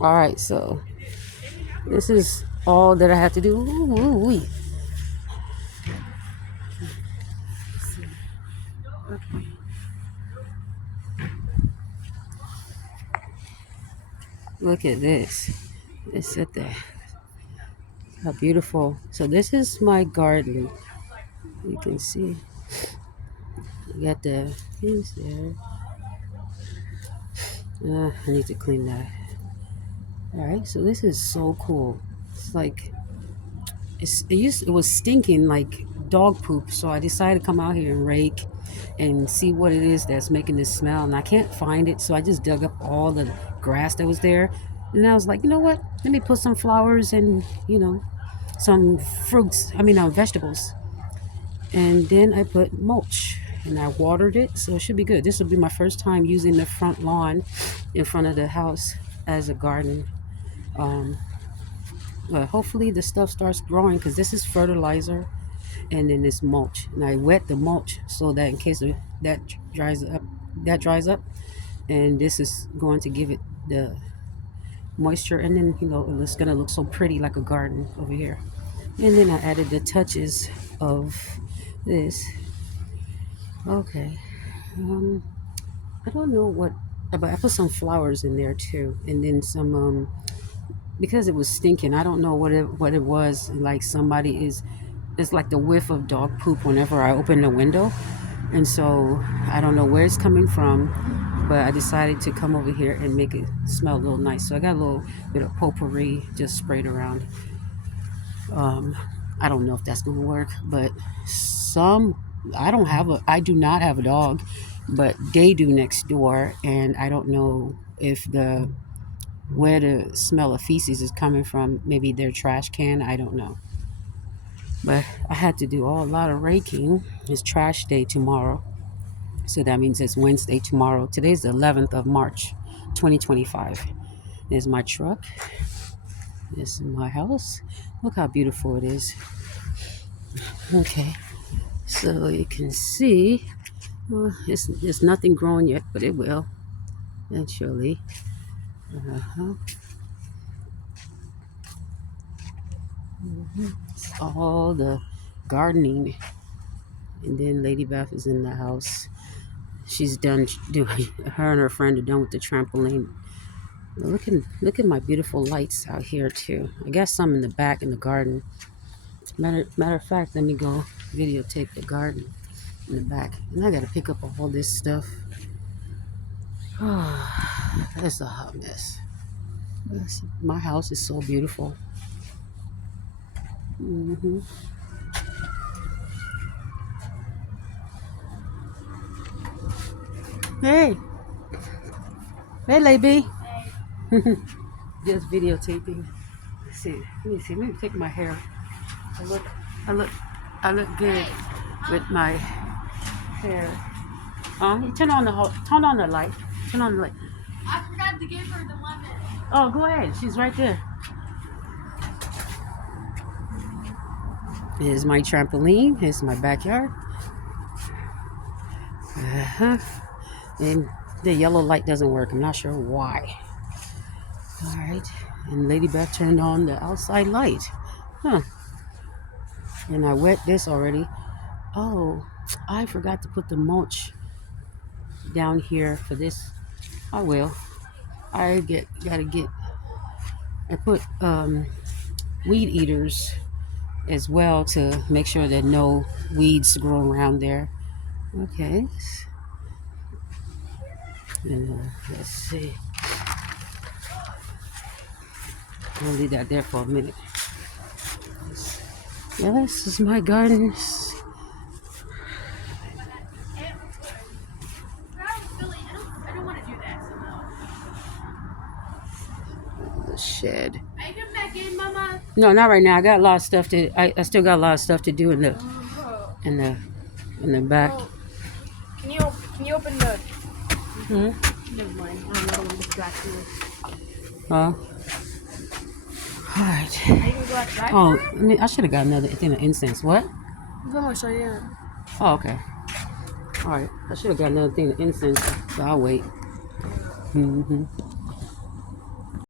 All right, so this is all that I have to do. Ooh-wee. Look at this. It's at there. How beautiful. So this is my garden. You can see. You got the things there. I need to clean that. All right, so this is so cool. It's like it was stinking like dog poop, so I decided to come out here and rake and see what it is that's making this smell. And I can't find it, so I just dug up all the grass that was there, and I was like, you know what? Let me put some flowers and some fruits. Vegetables, and then I put mulch. And I watered it, so it should be good. This will be my first time using the front lawn in front of the house as a garden. Um, but hopefully the stuff starts growing because this is fertilizer and then this mulch. And I wet the mulch so that in case that dries up, and this is going to give it the moisture, and then it's gonna look so pretty like a garden over here. And then I added the touches of this. Okay. Um, I don't know what, but I put some flowers in there too, and then some because it was stinking. I don't know what it was. Like it's like the whiff of dog poop whenever I open the window, and so I don't know where it's coming from, but I decided to come over here and make it smell a little nice. So I got a little bit of potpourri just sprayed around. Um, I don't know if that's gonna work, but some I do not have a dog, but they do next door, and I don't know if where the smell of feces is coming from. Maybe their trash can. I don't know. But I had to do a lot of raking. It's trash day tomorrow. So that means it's Wednesday tomorrow. Today's the 11th of March, 2025. There's my truck. This is my house. Look how beautiful it is. Okay. So you can see, it's nothing growing yet, but it will eventually. Uh-huh. It's all the gardening. And then Lady Beth is in the house. She's done doing. Her and her friend are done with the trampoline. Look at my beautiful lights out here too. I got some in the back in the garden. Matter of fact, let me go videotape the garden in the back. And I gotta pick up all this stuff. Oh, that's a hot mess. My house is so beautiful. Hmm. Hey, hey, lady. Just videotaping. Let me see. Let me take my hair. I look, I look, I look good with my hair. Turn on the light. Turn on the light. I forgot to give her the lemon. Oh, go ahead. She's right there. Here's my trampoline. Here's my backyard. Uh-huh. And the yellow light doesn't work. I'm not sure why. All right. And Lady Beth turned on the outside light. Huh. And I wet this already. Oh, I forgot to put the mulch down here for this. I will. I put weed eaters as well to make sure that no weeds grow around there. Okay. And let's see. I'll leave that there for a minute. Yeah, this is my garden. I don't want to do that. The shed. Are you coming back in, Mama? No, not right now. I got a lot of stuff to. I still got a lot of stuff to do in the in the in the back. Oh, can you open the? Hmm? Never mind. I don't know what this got to. Oh. All right. Are you gonna go outside? Oh, I should have got another thing of incense. What? I'm gonna show you. Oh, okay. All right. I should have got another thing of incense, but I'll wait. Mm-hmm.